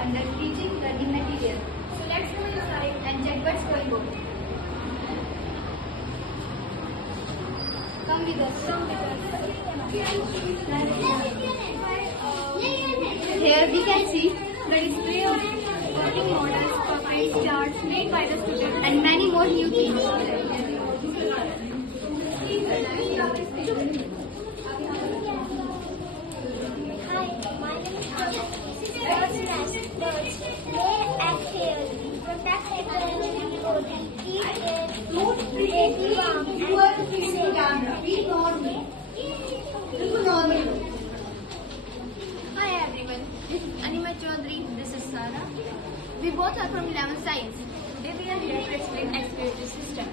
under teaching learning material. So let's go inside and check what's going on. Come with us. Here we can see the display of working models, puppets, charts made by the students and many more new things. Hi, my name is Prabhu. Birds nest. Birds lay eggs here, protect their food, eat their food, they warm Hi everyone, this is Anima Chaudhary, this is Sara. We both are from 11th Science. Today we are here to explain expiratory system.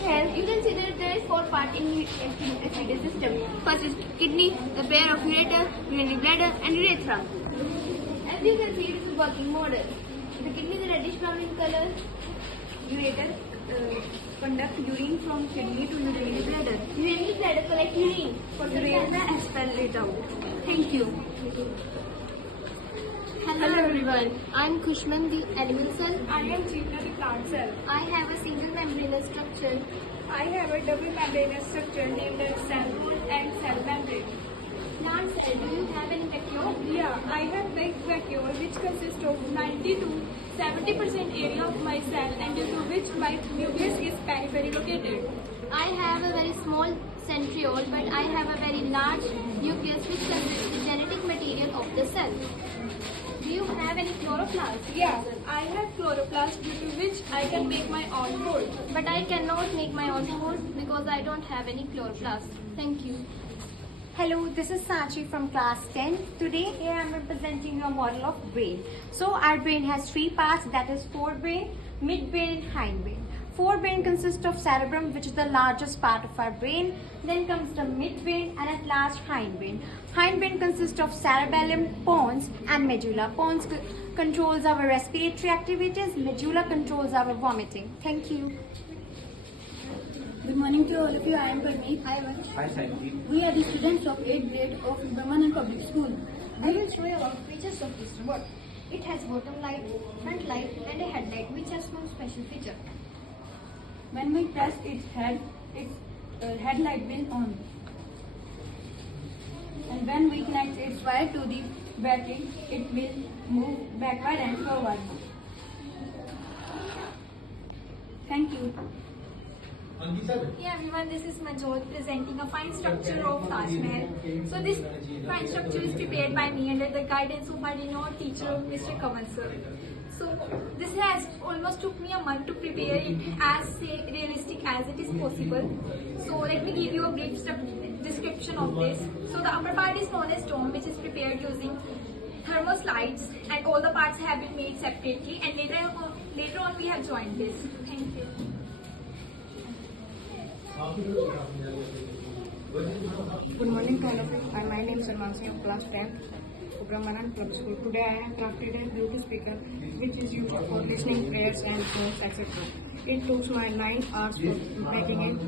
Here you can see that there is 4 parts in expiratory system. First is kidney, the pair of ureter, urinary bladder and urethra. As you can see, this is working model. The kidney is reddish brown in color. Ureter conduct urine from kidney to urinary bladder. Urinary bladder collect urine for the urethra and expel it out. Thank you. Hello everyone, I am Kushman, the animal cell. I am Jeetna, the plant cell. I have a single membranous structure. I have a double membranous structure named as cell wall and cell membrane. Plant cell, do you have any vacuole? Yeah, I have big vacuole which consists of 90 to 70% area of my cell and due to which my nucleus is peripherally located. I have a very small centriole, but I have a very large nucleus which consists the genetic material of the cell. Do you have any chloroplast? Yeah, I have chloroplast due to which I can make my own food. But I cannot make my own food because I don't have any chloroplast. Thank you. Hello, this is Sachi from class 10. Today here I am representing a model of brain. So our brain has 3 parts, that is forebrain, midbrain and hindbrain. Forebrain consists of cerebrum, which is the largest part of our brain. Then comes the midbrain and at last hindbrain. Hindbrain consists of cerebellum, pons and medulla. Pons controls our respiratory activities, medulla controls our vomiting. Thank you. Good morning to all of you. I am Parmeet. Hi, Vansh. Hi, Saiti. We are the students of 8th grade of Brahman Public School. I will show you about features of this robot. It has bottom light, front light and a headlight which has no special feature. When we press its headlight will on. And when we connect its wire to the battery, it will move backward and forward. Thank you. Hey everyone, this is Manjot presenting a fine structure of Taj Mahal. So this fine structure is prepared by me under the guidance of my renowned teacher, Mr. Kavan sir. So this has almost took me a month to prepare it as realistic as it is possible. So let me give you a brief description of this. So the upper part is known as dome, which is prepared using thermoslides, and all the parts have been made separately, and later on we have joined this. Thank you. Good morning to all of you. My name is Salman Singh of class 10 of Brahmanan Club School. Today I have crafted a Bluetooth speaker which is used for listening prayers and songs, etc. It took my 9 hours for making it.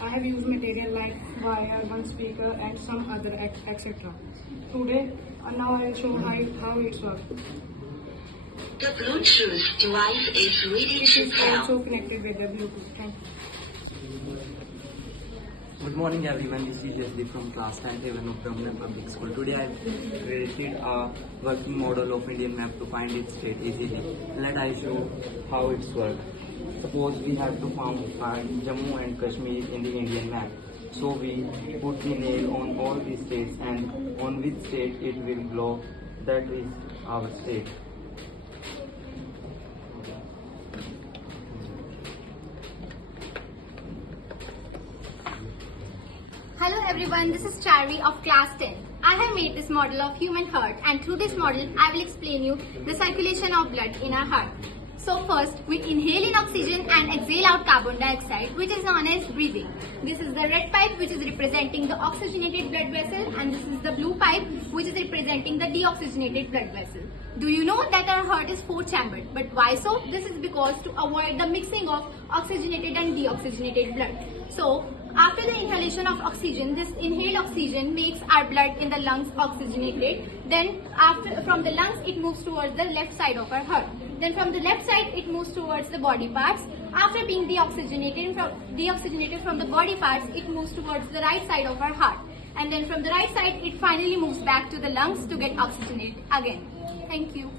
I have used material like wire, one speaker and some other etc. Today now I will show how it works. The Bluetooth device is ready It to is pair. also connected with the Bluetooth. Thank you. Good morning everyone, this is Jasdeep from class 10 of Brahman Public School. Today I have created a working model of Indian map to find its state easily. Let I show how it's work. Suppose we have to find Jammu and Kashmir in the Indian map. So we put the nail on all the states and on which state it will blow, that is our state. Hello everyone, this is Charvi of class 10. I have made this model of human heart, and through this model I will explain you the circulation of blood in our heart. So first we inhale in oxygen and exhale out carbon dioxide, which is known as breathing. This is the red pipe which is representing the oxygenated blood vessel, and this is the blue pipe which is representing the deoxygenated blood vessel. Do you know that our heart is 4-chambered? But why so? This is because to avoid the mixing of oxygenated and deoxygenated blood. So After the inhalation of oxygen, this inhaled oxygen makes our blood in the lungs oxygenated. Then from the lungs, it moves towards the left side of our heart. Then from the left side, it moves towards the body parts. After being deoxygenated from the body parts, it moves towards the right side of our heart. And then from the right side, it finally moves back to the lungs to get oxygenated again. Thank you.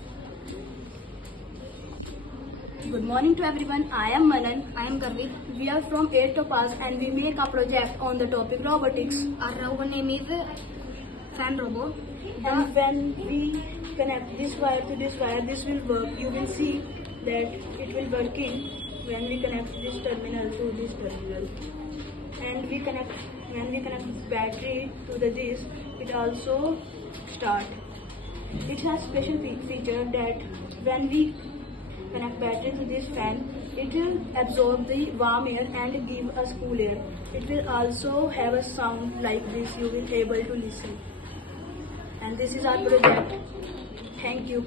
Good morning to everyone. I am Manan. I am Garvit. We are from 8th Topaz and we make a project on the topic robotics. Our robot name is Fan Robot. And when we connect this wire to this wire, this will work. You will see that it will working when we connect this terminal to this terminal. And when we connect this battery to this, it also start. It has special feature that when we connect battery to this fan, it will absorb the warm air and give us cool air. It will also have a sound like this, you will able to listen. And this is our project. Thank you.